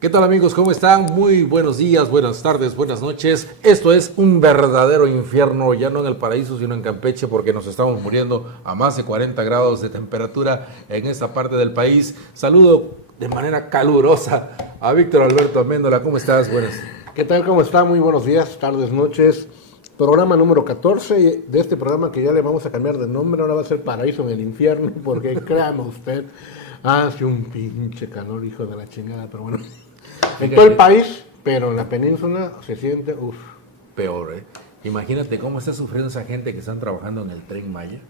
¿Qué tal amigos? ¿Cómo están? Muy buenos días, buenas tardes, buenas noches. Esto es un verdadero infierno, ya no en el paraíso, sino en Campeche, porque nos estamos muriendo a más de 40 grados de temperatura en esta parte del país. Saludo de manera calurosa a Víctor Alberto Améndola. ¿Cómo estás? Buenas. ¿Qué tal? ¿Cómo está? Muy buenos días, tardes, noches. Programa número 14 de este programa que ya le vamos a cambiar de nombre. Ahora va a ser Paraíso en el Infierno, porque créame usted, hace un pinche calor, hijo de la chingada, pero bueno. En todo el país, pero en la península se siente, Peor, ¿eh? Imagínate cómo está sufriendo esa gente que están trabajando en el Tren Maya.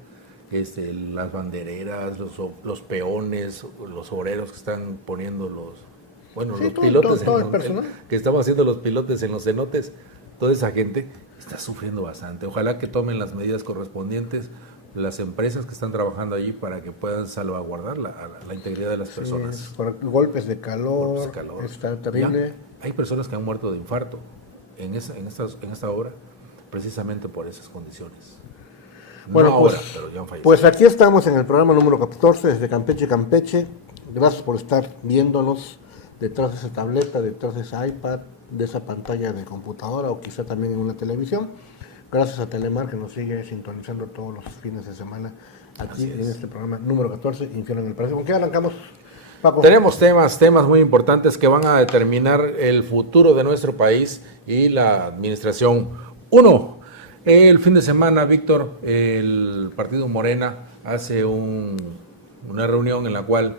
Las bandereras, los peones, los obreros que están poniendo Sí, los todo, pilotes todo el personal. que estamos haciendo los pilotes en los cenotes. Toda esa gente está sufriendo bastante. Ojalá que tomen las medidas correspondientes las empresas que están trabajando allí para que puedan salvaguardar la integridad de las personas. Sí, golpes de calor, está terrible. Ya, hay personas que han muerto de infarto en esta obra precisamente por esas condiciones. Bueno, no pues, ahora, pero ya han fallecido. pues aquí estamos en el programa número 14 desde Campeche, Campeche. Gracias por estar viéndonos detrás de esa tableta, detrás de ese iPad, de esa pantalla de computadora o quizá también en una televisión. Gracias a Telemar que nos sigue sintonizando todos los fines de semana aquí en este programa número 14, Infierno en el Paraíso. ¿Con qué arrancamos, Paco? Tenemos temas muy importantes que van a determinar el futuro de nuestro país y la administración. Uno, el fin de semana, Víctor, el partido Morena hace una reunión en la cual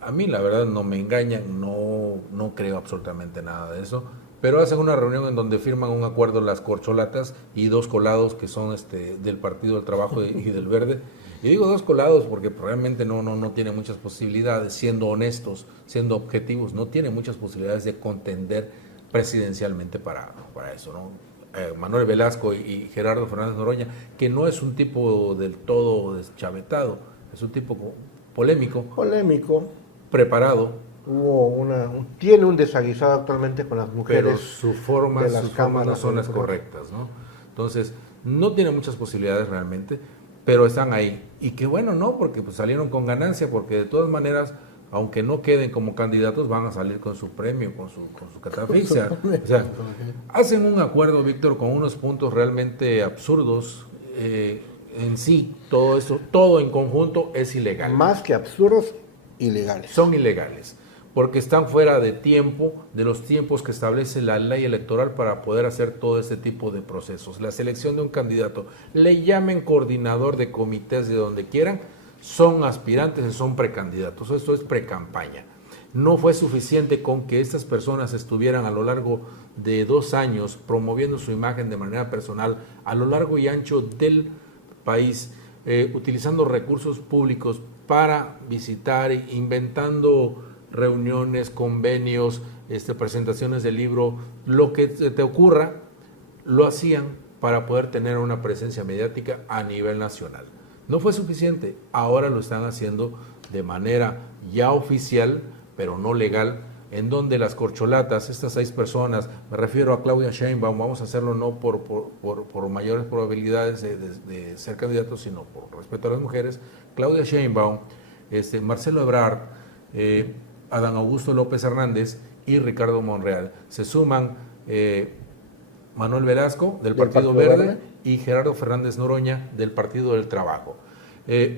a mí la verdad no me engañan, no creo absolutamente nada de eso, pero hacen una reunión en donde firman un acuerdo las corcholatas y dos colados que son del Partido del Trabajo y del Verde. Y digo dos colados porque realmente no tiene muchas posibilidades, siendo honestos, siendo objetivos, no tiene muchas posibilidades de contender presidencialmente para eso, ¿no? Manuel Velasco y Gerardo Fernández Noroña, que no es un tipo del todo deschavetado, es un tipo polémico, preparado. Tiene un desaguisado actualmente con las mujeres. Pero sus formas no son las correctas, ¿no? Entonces, no tiene muchas posibilidades realmente, pero están ahí. Y qué bueno, ¿no? Porque pues, salieron con ganancia, porque de todas maneras, aunque no queden como candidatos, van a salir con su premio, con su catafixia. O sea, hacen un acuerdo, Víctor, con unos puntos realmente absurdos. En sí, todo eso, todo en conjunto es ilegal. Más que absurdos, ilegales. Son ilegales, porque están fuera de los tiempos que establece la ley electoral para poder hacer todo este tipo de procesos. La selección de un candidato, le llamen coordinador de comités de donde quieran, son aspirantes y son precandidatos. Esto es precampaña. No fue suficiente con que estas personas estuvieran a lo largo de 2 años promoviendo su imagen de manera personal a lo largo y ancho del país, utilizando recursos públicos para visitar, inventando reuniones, convenios, presentaciones de libro, lo que te ocurra, lo hacían para poder tener una presencia mediática a nivel nacional. No fue suficiente, ahora lo están haciendo de manera ya oficial, pero no legal, en donde las corcholatas, estas 6 personas, me refiero a Claudia Sheinbaum, vamos a hacerlo no por mayores probabilidades de ser candidatos, sino por respeto a las mujeres, Claudia Sheinbaum, Marcelo Ebrard, Adán Augusto López Hernández y Ricardo Monreal. Se suman Manuel Velasco del Partido Verde y Gerardo Fernández Noroña del Partido del Trabajo.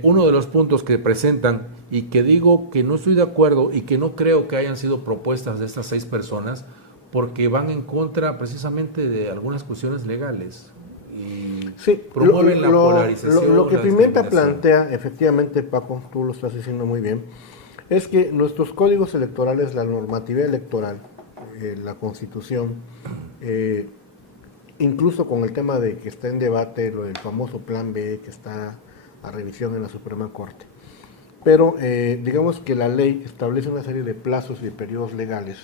Uno de los puntos que presentan y que digo que no estoy de acuerdo y que no creo que hayan sido propuestas de estas 6 personas porque van en contra precisamente de algunas cuestiones legales y promueven la polarización. Lo que Pimenta plantea, efectivamente, Paco, tú lo estás diciendo muy bien, es que nuestros códigos electorales, la normatividad electoral, la Constitución, incluso con el tema de que está en debate lo del famoso Plan B que está a revisión en la Suprema Corte, pero digamos que la ley establece una serie de plazos y de periodos legales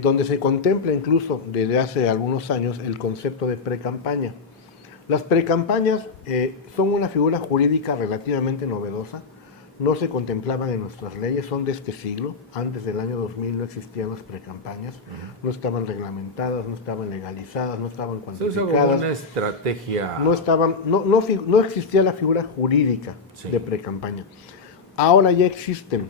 donde se contempla incluso desde hace algunos años el concepto de precampaña. Las precampañas son una figura jurídica relativamente novedosa. No se contemplaban en nuestras leyes, son de este siglo. Antes del año 2000 no existían las precampañas, no estaban reglamentadas, no estaban legalizadas, no estaban cuantificadas. Como una estrategia. No existía la figura jurídica de precampaña. Ahora ya existen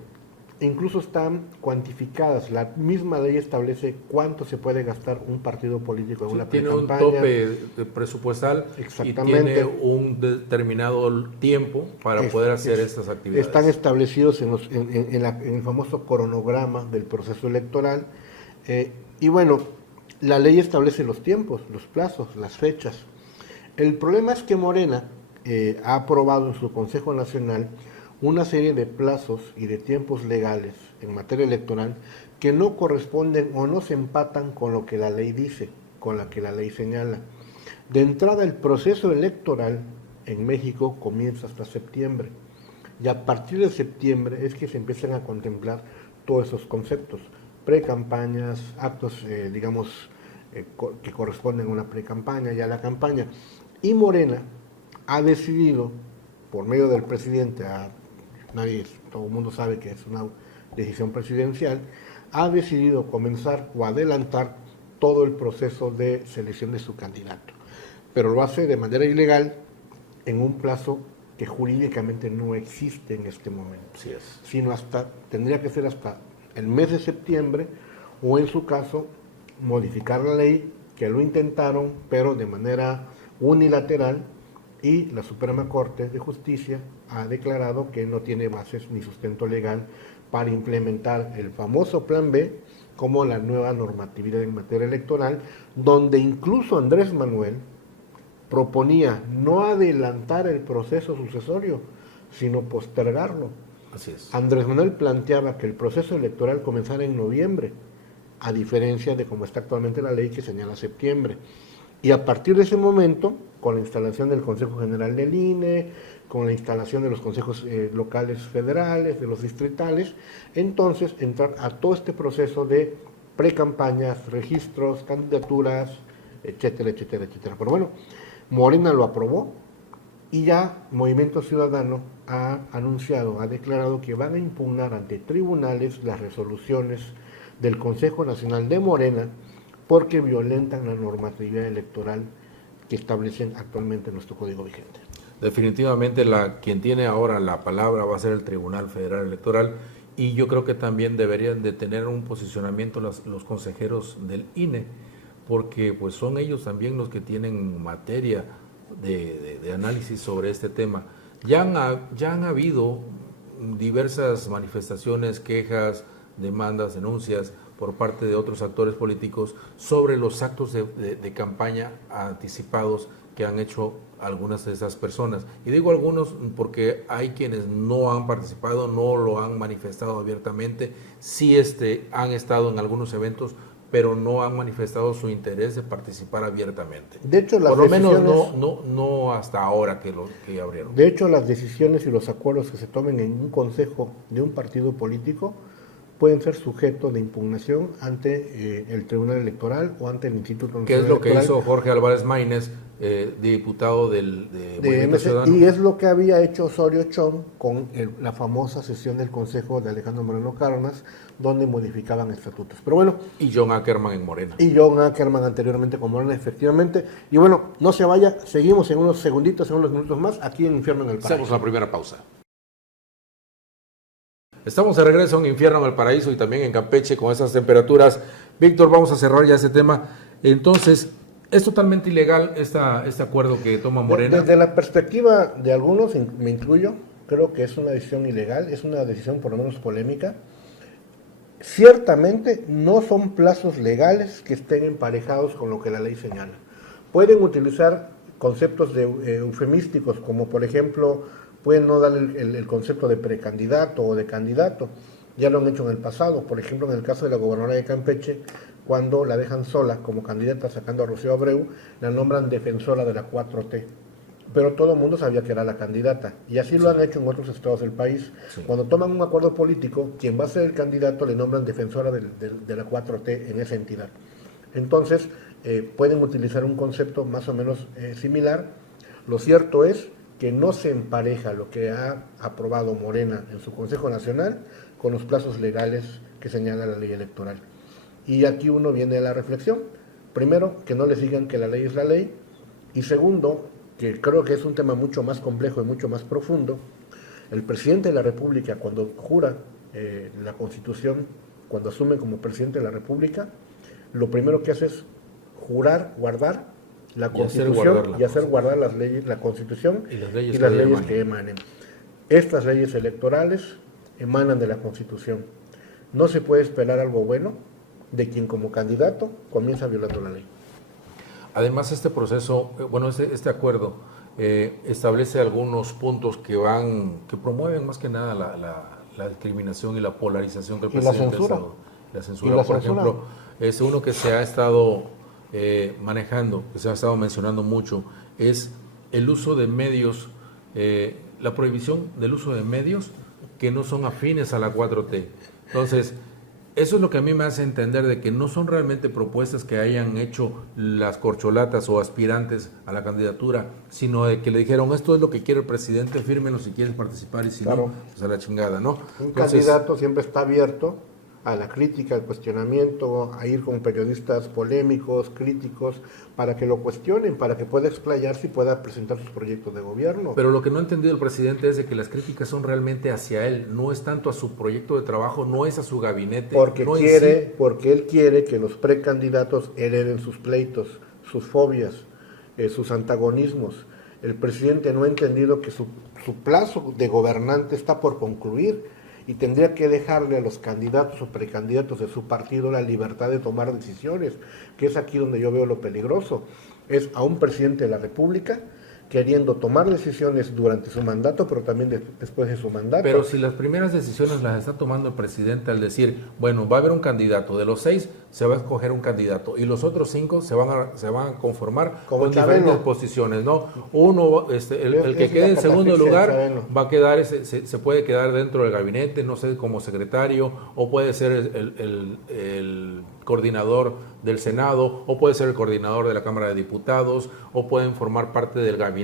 incluso están cuantificadas. La misma ley establece cuánto se puede gastar un partido político en una Tiene precampaña. un tope presupuestal y tiene un determinado tiempo para poder hacer estas actividades. Están establecidos en el famoso cronograma del proceso electoral. Y bueno, la ley establece los tiempos, los plazos, las fechas. El problema es que Morena ha aprobado en su Consejo Nacional una serie de plazos y de tiempos legales en materia electoral que no corresponden o no se empatan con lo que la ley dice, con lo que la ley señala. De entrada, el proceso electoral en México comienza hasta septiembre, y a partir de septiembre es que se empiezan a contemplar todos esos conceptos, precampañas, actos, que corresponden a una precampaña y a la campaña. Y Morena ha decidido, por medio del presidente, todo el mundo sabe que es una decisión presidencial, ha decidido comenzar o adelantar todo el proceso de selección de su candidato. Pero lo hace de manera ilegal en un plazo que jurídicamente no existe en este momento. Así es. Sino tendría que ser hasta el mes de septiembre, o en su caso, modificar la ley, que lo intentaron, pero de manera unilateral, y la Suprema Corte de Justicia ha declarado que no tiene bases ni sustento legal para implementar el famoso Plan B como la nueva normatividad en materia electoral, donde incluso Andrés Manuel proponía no adelantar el proceso sucesorio, sino postergarlo. Así es. Andrés Manuel planteaba que el proceso electoral comenzara en noviembre, a diferencia de cómo está actualmente la ley, que señala septiembre. Y a partir de ese momento, con la instalación del Consejo General del INE, con la instalación de los consejos locales federales, de los distritales, entonces entrar a todo este proceso de precampañas, registros, candidaturas, etcétera, etcétera, etcétera. Pero bueno, Morena lo aprobó, y ya Movimiento Ciudadano ha anunciado, ha declarado que van a impugnar ante tribunales las resoluciones del Consejo Nacional de Morena, porque violentan la normatividad electoral que establecen actualmente nuestro código vigente. Definitivamente quien tiene ahora la palabra va a ser el Tribunal Federal Electoral, y yo creo que también deberían de tener un posicionamiento los consejeros del INE, porque pues son ellos también los que tienen materia de análisis sobre este tema. Ya han habido diversas manifestaciones, quejas, demandas, denuncias por parte de otros actores políticos sobre los actos de campaña anticipados que han hecho algunas de esas personas. Y digo algunos porque hay quienes no han participado, no lo han manifestado abiertamente, sí han estado en algunos eventos, pero no han manifestado su interés de participar abiertamente. De hecho, por lo menos no hasta ahora que abrieron. De hecho, las decisiones y los acuerdos que se tomen en un consejo de un partido político pueden ser sujetos de impugnación ante el Tribunal Electoral o ante el Instituto Nacional Electoral. ¿Qué es lo que hizo Jorge Álvarez Maínez, diputado de Movimiento Ciudadano? Y es lo que había hecho Osorio Chong con la famosa sesión del Consejo de Alejandro Moreno Cárdenas, donde modificaban estatutos. Pero bueno. Y John Ackerman en Morena. Y John Ackerman anteriormente con Morena, efectivamente. Y bueno, no se vaya, seguimos en unos segunditos, en unos minutos más, aquí en Infierno en el Paraíso. Hacemos la primera pausa. Estamos de regreso en Infierno en el Paraíso y también en Campeche con esas temperaturas. Víctor, vamos a cerrar ya ese tema. Entonces, ¿es totalmente ilegal este acuerdo que toma Morena? Desde la perspectiva de algunos, me incluyo, creo que es una decisión ilegal, es una decisión por lo menos polémica. Ciertamente no son plazos legales que estén emparejados con lo que la ley señala. Pueden utilizar conceptos eufemísticos, como por ejemplo, pueden no dar el concepto de precandidato o de candidato. Ya lo han hecho en el pasado, por ejemplo, en el caso de la gobernadora de Campeche, cuando la dejan sola como candidata sacando a Rocío Abreu, la nombran defensora de la 4T. Pero todo el mundo sabía que era la candidata, y así lo han hecho en otros estados del país. Sí. Cuando toman un acuerdo político, quien va a ser el candidato le nombran defensora de la 4T en esa entidad. Entonces, pueden utilizar un concepto más o menos similar. Lo cierto es que no se empareja lo que ha aprobado Morena en su Consejo Nacional con los plazos legales que señala la ley electoral. Y aquí uno viene a la reflexión. Primero, que no les digan que la ley es la ley, y segundo, que creo que es un tema mucho más complejo y mucho más profundo. El presidente de la República, cuando jura la Constitución, cuando asume como presidente de la República, lo primero que hace es jurar guardar la Constitución y hacer guardar las leyes, la Constitución y las leyes que emanen. Estas leyes electorales emanan de la Constitución. No se puede esperar algo bueno de quien como candidato comienza violando la ley. Además, este proceso, bueno, este acuerdo establece algunos puntos que promueven más que nada la discriminación y la polarización que el presidente la censura. La censura, por ejemplo, es uno que se ha estado manejando, que se ha estado mencionando mucho, es el uso de medios, la prohibición del uso de medios que no son afines a la 4T. Entonces, eso es lo que a mí me hace entender de que no son realmente propuestas que hayan hecho las corcholatas o aspirantes a la candidatura, sino de que le dijeron, esto es lo que quiere el presidente, fírmelo si quieres participar y si no, pues a la chingada, ¿no? Un candidato siempre está abierto a la crítica, al cuestionamiento, a ir con periodistas polémicos, críticos, para que lo cuestionen, para que pueda explayarse y pueda presentar sus proyectos de gobierno. Pero lo que no ha entendido el presidente es de que las críticas son realmente hacia él, no es tanto a su proyecto de trabajo, no es a su gabinete. Porque él quiere que los precandidatos hereden sus pleitos, sus fobias, sus antagonismos. El presidente no ha entendido que su plazo de gobernante está por concluir, y tendría que dejarle a los candidatos o precandidatos de su partido la libertad de tomar decisiones, que es aquí donde yo veo lo peligroso. Es a un presidente de la República queriendo tomar decisiones durante su mandato, pero también después de su mandato. Pero si las primeras decisiones las está tomando el presidente al decir, bueno, va a haber un candidato, de los 6 se va a escoger un candidato y los otros 5 se van a conformar con diferentes posiciones, ¿no? Uno, el que quede en segundo lugar va a quedar, se puede quedar dentro del gabinete, no sé, como secretario, o puede ser el coordinador del Senado, o puede ser el coordinador de la Cámara de Diputados, o pueden formar parte del gabinete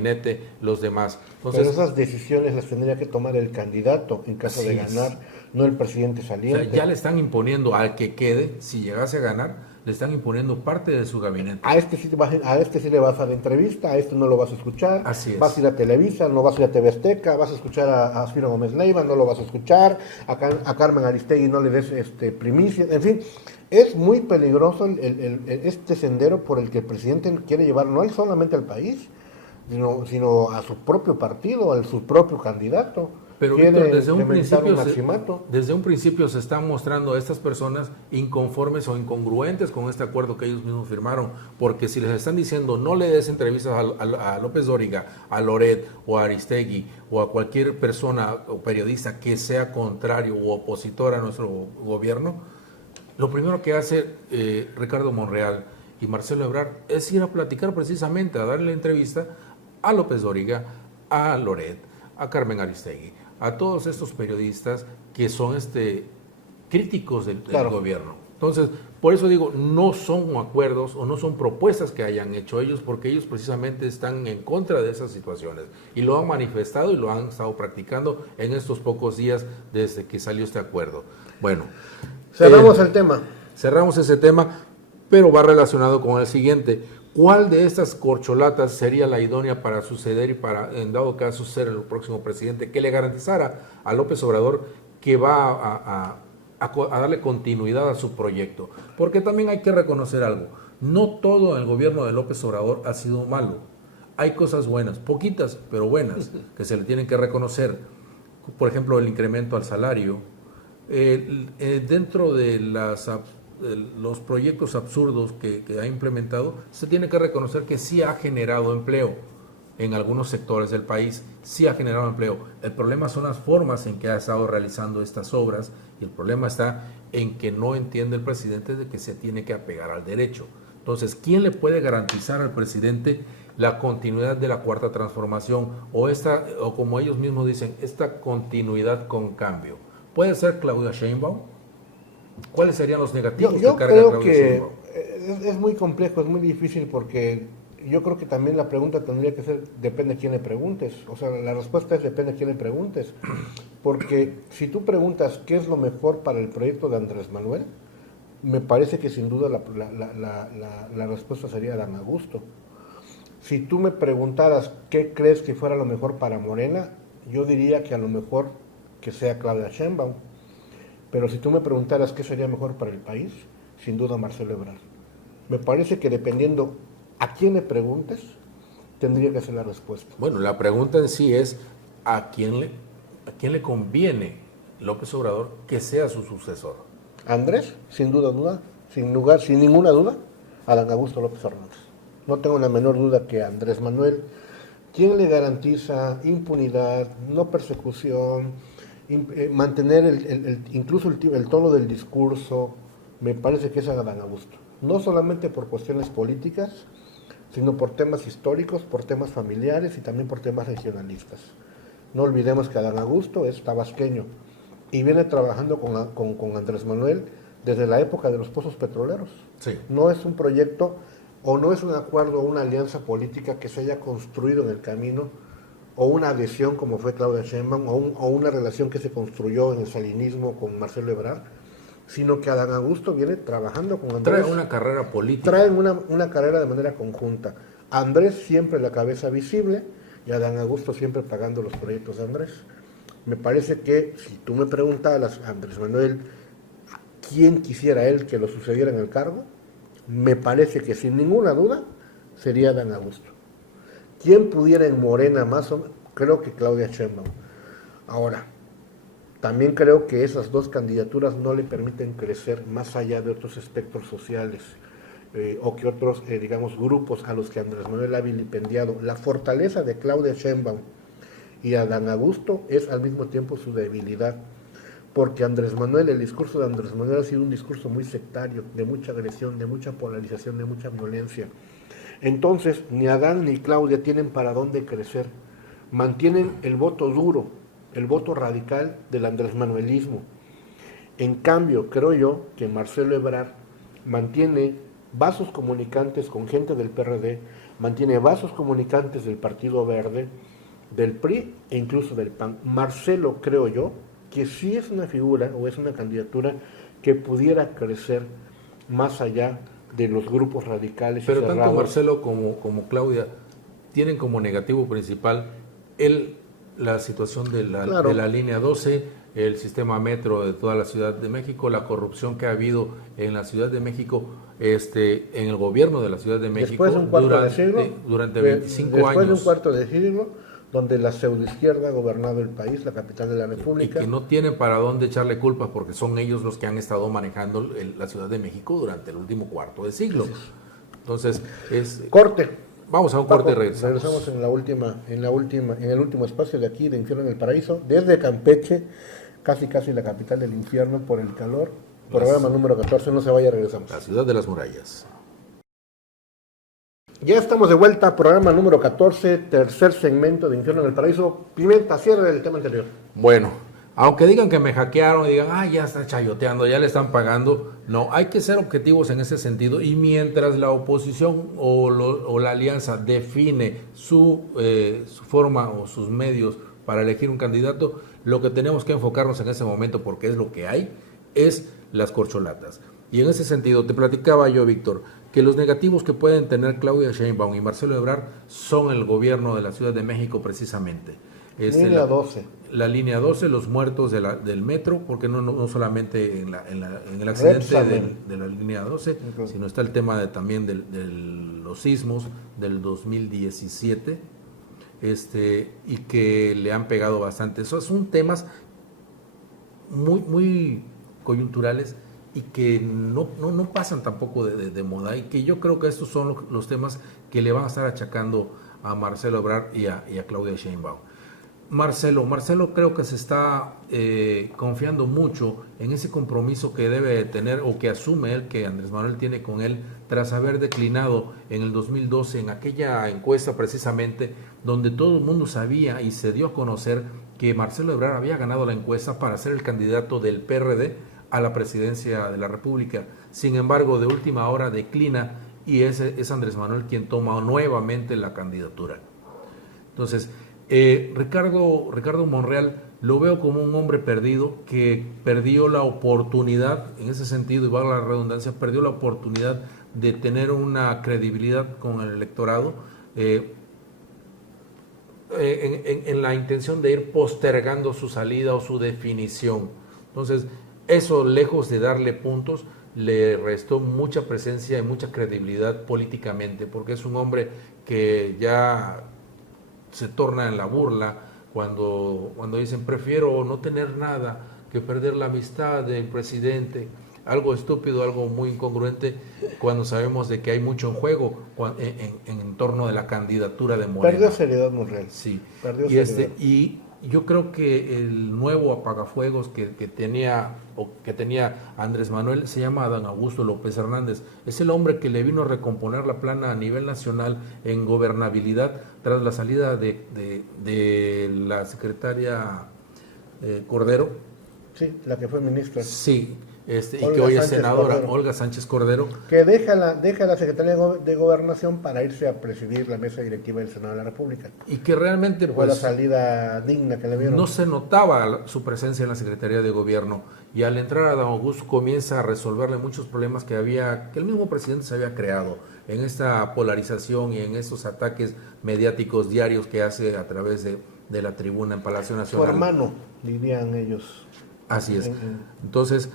los demás. Entonces, pero esas decisiones las tendría que tomar el candidato en caso de ganar, no el presidente saliente. O sea, ya le están imponiendo al que quede, si llegase a ganar, le están imponiendo parte de su gabinete. A este sí le vas a dar entrevista, a este no lo vas a escuchar. Así es. Vas a ir a Televisa, no vas a ir a TV Azteca, vas a escuchar a Ciro Gómez Leiva, no lo vas a escuchar, a Carmen Aristegui no le des primicia, en fin. Es muy peligroso este sendero por el que el presidente quiere llevar no solamente al país, sino a su propio partido, a su propio candidato. Pero Víctor, desde un principio se están mostrando a estas personas inconformes o incongruentes con este acuerdo que ellos mismos firmaron, porque si les están diciendo no le des entrevistas a López Dóriga, a Loret o a Aristegui o a cualquier persona o periodista que sea contrario o opositor a nuestro gobierno, lo primero que hace Ricardo Monreal y Marcelo Ebrard es ir a platicar precisamente, a darle la entrevista a López Dóriga, a Loret, a Carmen Aristegui, a todos estos periodistas que son críticos del gobierno. Entonces, por eso digo, no son acuerdos o no son propuestas que hayan hecho ellos, porque ellos precisamente están en contra de esas situaciones y lo han manifestado y lo han estado practicando en estos pocos días desde que salió este acuerdo. Bueno, cerramos el tema. Cerramos ese tema, pero va relacionado con el siguiente. ¿Cuál de estas corcholatas sería la idónea para suceder y para, en dado caso, ser el próximo presidente que le garantizara a López Obrador que va a darle continuidad a su proyecto? Porque también hay que reconocer algo. No todo el gobierno de López Obrador ha sido malo. Hay cosas buenas, poquitas, pero buenas, que se le tienen que reconocer. Por ejemplo, el incremento al salario. Dentro de los proyectos absurdos que ha implementado, se tiene que reconocer que sí ha generado empleo en algunos sectores del país, sí ha generado empleo. El problema son las formas en que ha estado realizando estas obras y el problema está en que no entiende el presidente de que se tiene que apegar al derecho. Entonces, ¿quién le puede garantizar al presidente la continuidad de la Cuarta Transformación o como ellos mismos dicen, esta continuidad con cambio? ¿Puede ser Claudia Sheinbaum? ¿Cuáles serían los negativos yo que carga creo Claudia que Sheinbaum? es muy complejo, es muy difícil porque yo creo que también la pregunta tendría que ser, depende de quién le preguntes. O sea, la respuesta es depende de quién le preguntes. Porque si tú preguntas qué es lo mejor para el proyecto de Andrés Manuel, me parece que sin duda la respuesta sería Dan Augusto. Si tú me preguntaras qué crees que fuera lo mejor para Morena, yo diría que a lo mejor que sea Claudia Sheinbaum. Pero si tú me preguntaras qué sería mejor para el país, sin duda Marcelo Ebrard. Me parece que dependiendo a quién le preguntes, tendría que ser la respuesta. Bueno, la pregunta en sí es ¿a quién le conviene López Obrador que sea su sucesor? Andrés, sin duda, sin ninguna duda, Adán Augusto López Hernández. No tengo la menor duda que Andrés Manuel, quien le garantiza impunidad, no persecución, mantener incluso el tono del discurso, me parece que es Adán Augusto. No solamente por cuestiones políticas, sino por temas históricos, por temas familiares y también por temas regionalistas. No olvidemos que Adán Augusto es tabasqueño y viene trabajando con Andrés Manuel desde la época de los pozos petroleros. Sí. No es un proyecto o no es un acuerdo o una alianza política que se haya construido en el camino, o una adhesión como fue Claudia Sheinbaum, o una relación que se construyó en el salinismo con Marcelo Ebrard, sino que Adán Augusto viene trabajando con Andrés. Trae una carrera política. Traen una carrera de manera conjunta. Andrés siempre la cabeza visible y Adán Augusto siempre pagando los proyectos de Andrés. Me parece que si tú me preguntaras, Andrés Manuel, ¿quién quisiera él que lo sucediera en el cargo? Me parece que sin ninguna duda sería Adán Augusto. ¿Quién pudiera en Morena más o menos? Creo que Claudia Sheinbaum. Ahora, también creo que esas dos candidaturas no le permiten crecer más allá de otros espectros sociales o que otros, digamos, grupos a los que Andrés Manuel ha vilipendiado. La fortaleza de Claudia Sheinbaum y Adán Augusto es al mismo tiempo su debilidad, porque Andrés Manuel, el discurso de Andrés Manuel ha sido un discurso muy sectario, de mucha agresión, de mucha polarización, de mucha violencia. Entonces, ni Adán ni Claudia tienen para dónde crecer. Mantienen el voto duro, el voto radical del Andrés Manuelismo. En cambio, creo yo que Marcelo Ebrard mantiene vasos comunicantes con gente del PRD, mantiene vasos comunicantes del Partido Verde, del PRI e incluso del PAN. Marcelo, creo yo, que sí es una figura o es una candidatura que pudiera crecer más allá de los grupos radicales. Pero tanto Marcelo como Claudia tienen como negativo principal la situación de la línea 12, el sistema metro de toda la Ciudad de México, la corrupción que ha habido en la Ciudad de México, en el gobierno de la Ciudad de México durante 25 años. Después de un cuarto de siglo, donde la pseudoizquierda ha gobernado el país, la capital de la República. Y que no tienen para dónde echarle culpas porque son ellos los que han estado manejando la Ciudad de México durante el último cuarto de siglo. Entonces, corte. Vamos a un corte y regresamos. Regresamos en el último espacio de aquí, de Infierno en el Paraíso, desde Campeche, casi la capital del infierno por el calor. Programa número 14, no se vaya, regresamos. La ciudad de las murallas. Ya estamos de vuelta, programa número 14, tercer segmento de Infierno en el Paraíso. Pimenta, cierre el tema anterior. Bueno, aunque digan que me hackearon y digan, ya está chayoteando, ya le están pagando, no, hay que ser objetivos en ese sentido, y mientras la oposición o la alianza define su forma o sus medios para elegir un candidato, lo que tenemos que enfocarnos en ese momento, porque es lo que hay, es las corcholatas. Y en ese sentido, te platicaba yo, Víctor, que los negativos que pueden tener Claudia Sheinbaum y Marcelo Ebrard son el gobierno de la Ciudad de México precisamente. Línea 12. La línea 12, los muertos del metro, porque no solamente en el accidente de la línea 12, sino está el tema también de los sismos del 2017, y que le han pegado bastante. Esos son temas muy, muy coyunturales y que no pasan tampoco de moda, y que yo creo que estos son los temas que le van a estar achacando a Marcelo Ebrard y a Claudia Sheinbaum. Marcelo creo que se está confiando mucho en ese compromiso que debe tener, o que asume él, que Andrés Manuel tiene con él, tras haber declinado en el 2012 en aquella encuesta precisamente, donde todo el mundo sabía y se dio a conocer que Marcelo Ebrard había ganado la encuesta para ser el candidato del PRD a la presidencia de la República. Sin embargo, de última hora declina, y es Andrés Manuel quien toma nuevamente la candidatura. Entonces, Ricardo Monreal lo veo como un hombre perdido, que perdió la oportunidad, en ese sentido, y valga la redundancia, perdió la oportunidad de tener una credibilidad con el electorado, en la intención de ir postergando su salida o su definición. Entonces, Eso, lejos de darle puntos, le restó mucha presencia y mucha credibilidad políticamente, porque es un hombre que ya se torna en la burla cuando dicen prefiero no tener nada que perder la amistad del presidente. Algo estúpido, algo muy incongruente, cuando sabemos de que hay mucho en juego en torno de la candidatura de Morena. Perdió seriedad Monreal. Sí. Perdió Y, seriedad. y yo creo que el nuevo apagafuegos que tenía Andrés Manuel se llama Adán Augusto López Hernández. Es el hombre que le vino a recomponer la plana a nivel nacional en gobernabilidad tras la salida de la secretaria Cordero. Sí, la que fue ministra. Sí, y Olga que hoy es Sánchez senadora, Cordero. Olga Sánchez Cordero. Que deja la Secretaría de Gobernación para irse a presidir la mesa directiva del Senado de la República. Y que realmente Fue la pues, salida digna que le dieron. no se notaba su presencia en la Secretaría de Gobierno, y al entrar a Adán Augusto comienza a resolverle muchos problemas que el mismo presidente se había creado en esta polarización y en estos ataques mediáticos diarios que hace a través de la tribuna en Palacio Su Nacional. hermano, dirían ellos. Así es. Entonces,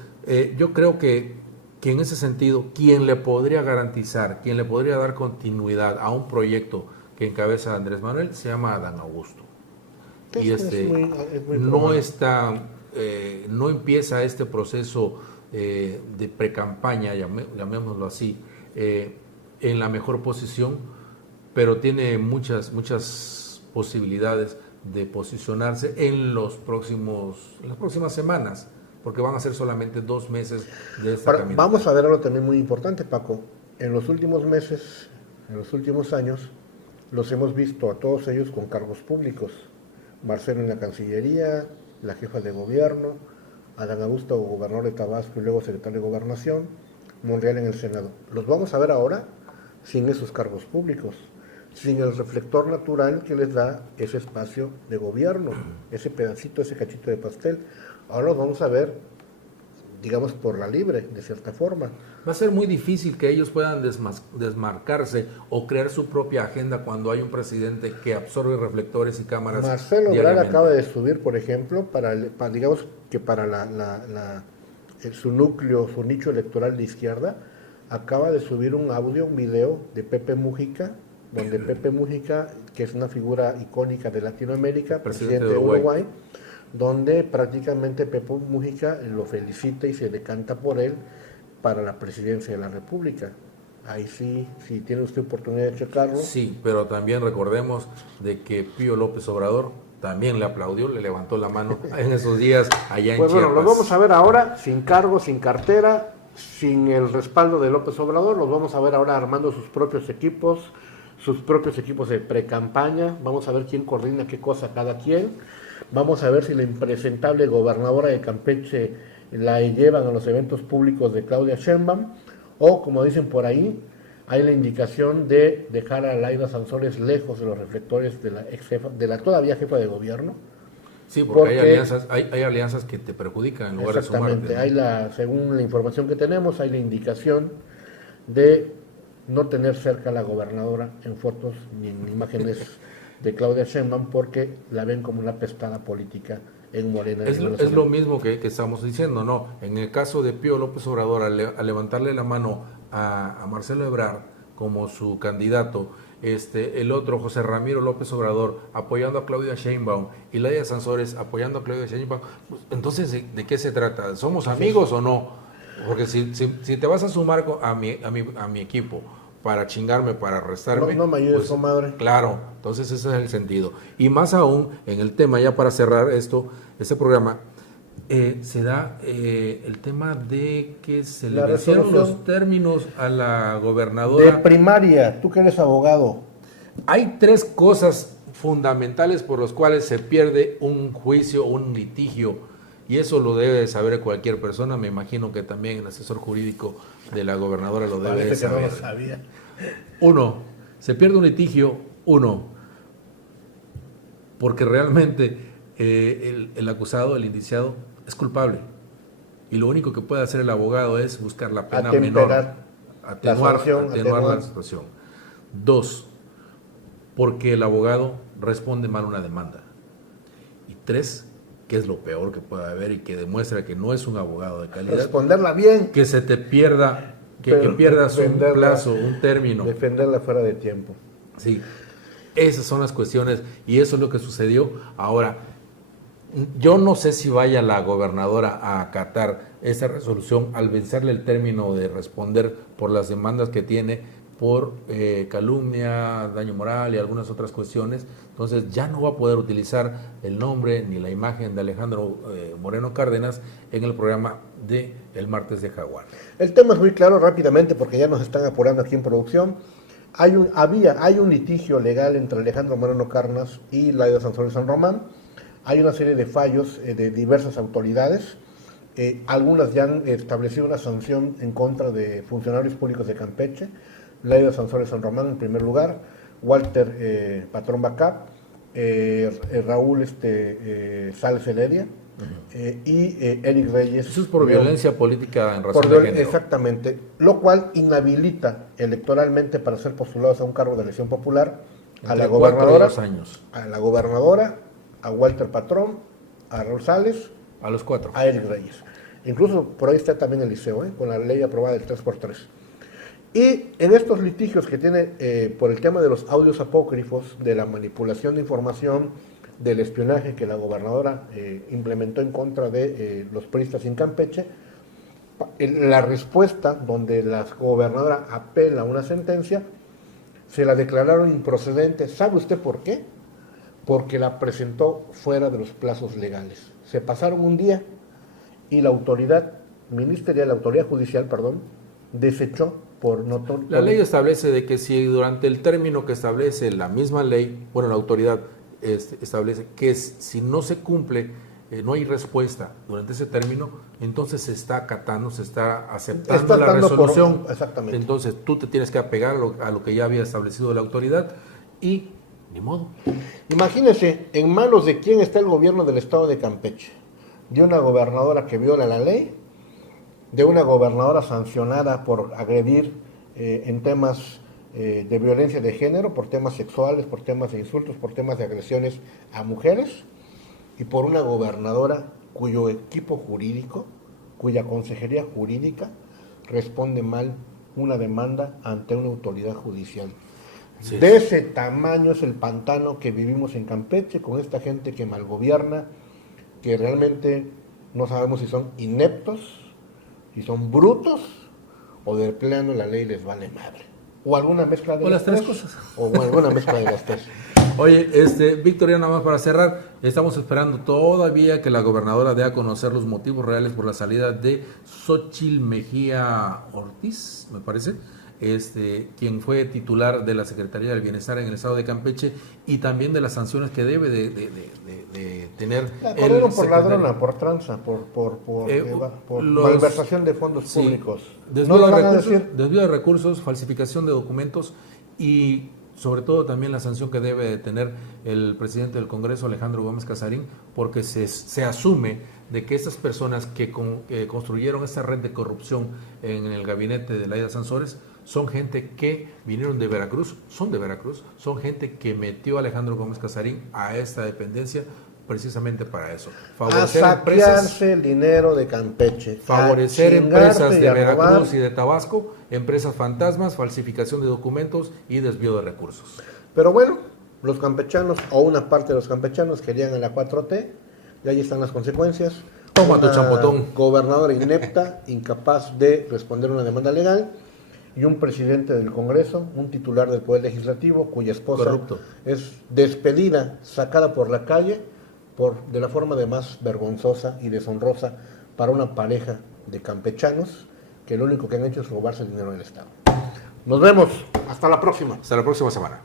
yo creo que en ese sentido, quien le podría garantizar, quien le podría dar continuidad a un proyecto que encabeza Andrés Manuel, se llama Adán Augusto. Y Es muy no probable. no empieza este proceso de precampaña, llamémoslo así, en la mejor posición, pero tiene muchas posibilidades de posicionarse en las próximas semanas, porque van a ser solamente 2 meses de esta caminaata. Vamos a ver algo también muy importante, Paco. En los últimos meses, en los últimos años, los hemos visto a todos ellos con cargos públicos. Marcelo en la Cancillería, la jefa de gobierno, Adán Augusto, gobernador de Tabasco y luego secretario de Gobernación, Monreal en el Senado. Los vamos a ver ahora sin esos cargos públicos, sin el reflector natural que les da ese espacio de gobierno, ese pedacito, ese cachito de pastel. Ahora los vamos a ver, digamos, por la libre, de cierta forma. Va a ser muy difícil que ellos puedan desmarcarse o crear su propia agenda cuando hay un presidente que absorbe reflectores y cámaras. Marcelo Ebrard diariamente. acaba de subir, por ejemplo, digamos que para su núcleo, su nicho electoral de izquierda, acaba de subir un audio, un video de Pepe Mujica, donde Pepe Mujica, que es una figura icónica de Latinoamérica, presidente de Uruguay, donde prácticamente Pepe Mujica lo felicita y se decanta por él para la presidencia de la República. Ahí sí, si tiene usted oportunidad de checarlo. Sí, pero también recordemos de que Pío López Obrador también le aplaudió, le levantó la mano en esos días allá en Chiapas. Bueno, los vamos a ver ahora sin cargo, sin cartera, sin el respaldo de López Obrador. Los vamos a ver ahora armando sus propios equipos de pre-campaña. Vamos a ver quién coordina qué cosa cada quien. Vamos a ver si la impresentable gobernadora de Campeche la llevan a los eventos públicos de Claudia Sheinbaum, o como dicen por ahí, hay la indicación de dejar a Laida Sansores lejos de los reflectores de la todavía jefa de gobierno. Sí, porque hay alianzas que te perjudican en lugar de sumarte. Exactamente, según la información que tenemos, hay la indicación de no tener cerca a la gobernadora en fotos ni en imágenes de Claudia Sheinbaum, porque la ven como una pestada política en Morena. Es lo mismo que estamos diciendo, ¿no? En el caso de Pío López Obrador, al levantarle la mano a Marcelo Ebrard como su candidato, el otro, José Ramiro López Obrador, apoyando a Claudia Sheinbaum, y Laida Sansores apoyando a Claudia Sheinbaum, pues, entonces, ¿de qué se trata? ¿Somos amigos o no? Porque si te vas a sumar a mi equipo para chingarme, para arrestarme. No me ayudes, pues, comadre. Claro, entonces ese es el sentido. Y más aún, en el tema, ya para cerrar este programa, se da el tema de que se le vencieron los términos a la gobernadora. De primaria, tú que eres abogado. Hay 3 cosas fundamentales por las cuales se pierde un juicio, un litigio, y eso lo debe de saber cualquier persona. Me imagino que también el asesor jurídico de la gobernadora lo debe de saber. No lo sabía. 1, se pierde un litigio, porque realmente el acusado, el indiciado, es culpable. Y lo único que puede hacer el abogado es buscar la pena menor, atenuar la situación. 2, porque el abogado responde mal una demanda. Y 3, que es lo peor que puede haber y que demuestra que no es un abogado de calidad. Responderla bien. Que se te pierda, que pierdas un plazo, un término. Defenderla fuera de tiempo. Sí, esas son las cuestiones y eso es lo que sucedió. Ahora, yo no sé si vaya la gobernadora a acatar esa resolución al vencerle el término de responder por las demandas que tiene por calumnia, daño moral y algunas otras cuestiones. Entonces ya no va a poder utilizar el nombre ni la imagen de Alejandro Moreno Cárdenas en el programa de El Martes de Jaguar. El tema es muy claro rápidamente porque ya nos están apurando aquí en producción. Hay un litigio legal entre Alejandro Moreno Cárdenas y Laida Sansores San Román. Hay una serie de fallos de diversas autoridades. Algunas ya han establecido una sanción en contra de funcionarios públicos de Campeche. Laida Sansores San Román en primer lugar, Walter Patrón Bacap, Raúl Sales Heredia y Eric Reyes. Eso es por violencia política en razón de género. Exactamente, lo cual inhabilita electoralmente para ser postulados a un cargo de elección popular a la gobernadora, 4 y 2 años. A la gobernadora, a Walter Patrón, a Raúl Sales, a los 4, a Eric Reyes. Incluso por ahí está también el liceo, con la ley aprobada del 3x3. Y en estos litigios que tiene por el tema de los audios apócrifos, de la manipulación de información, del espionaje que la gobernadora implementó en contra de los priistas en Campeche, la respuesta donde la gobernadora apela a una sentencia, se la declararon improcedente. ¿Sabe usted por qué? Porque la presentó fuera de los plazos legales. Se pasaron un día y la autoridad ministerial, la autoridad judicial, desechó por notorio. La ley establece de que si durante el término que establece la misma ley, bueno, la autoridad establece que si no se cumple, no hay respuesta durante ese término, entonces se está acatando, se está aceptando la resolución. Exactamente. Entonces tú te tienes que apegar a lo que ya había establecido la autoridad y ni modo. Imagínense, en manos de quién está el gobierno del estado de Campeche. De una gobernadora que viola la ley, de una gobernadora sancionada por agredir en temas de violencia de género, por temas sexuales, por temas de insultos, por temas de agresiones a mujeres, y por una gobernadora cuyo equipo jurídico, cuya consejería jurídica responde mal una demanda ante una autoridad judicial. Sí. De ese tamaño es el pantano que vivimos en Campeche, con esta gente que malgobierna, que realmente no sabemos si son ineptos, si son brutos, o de plano la ley les vale madre. O alguna mezcla de las tres cosas. O alguna mezcla de las tres. Oye, Víctor, ya nada más para cerrar, estamos esperando todavía que la gobernadora dé a conocer los motivos reales por la salida de Xóchitl Mejía Ortiz, me parece, quien fue titular de la Secretaría del Bienestar en el estado de Campeche, y también de las sanciones que debe de tener. La corrieron por ladrona, por tranza, por malversación de fondos públicos. Desvío de recursos, falsificación de documentos y sobre todo también la sanción que debe de tener el presidente del Congreso, Alejandro Gómez Casarín, porque se asume de que estas personas que construyeron esta red de corrupción en el gabinete de Laida Sansores son gente que vinieron de Veracruz, son gente que metió a Alejandro Gómez Casarín a esta dependencia precisamente para eso. Favorecer saquearse el dinero de Campeche. Favorecer empresas de Veracruz y de Tabasco, empresas fantasmas, falsificación de documentos y desvío de recursos. Pero bueno, los campechanos, o una parte de los campechanos, querían a la 4T, y ahí están las consecuencias. Toma tu champotón. Gobernadora inepta, incapaz de responder una demanda legal, y un presidente del Congreso, un titular del Poder Legislativo, cuya esposa corrupto, es despedida, sacada por la calle, de la forma de más vergonzosa y deshonrosa para una pareja de campechanos que lo único que han hecho es robarse el dinero del Estado. Nos vemos, hasta la próxima. Hasta la próxima semana.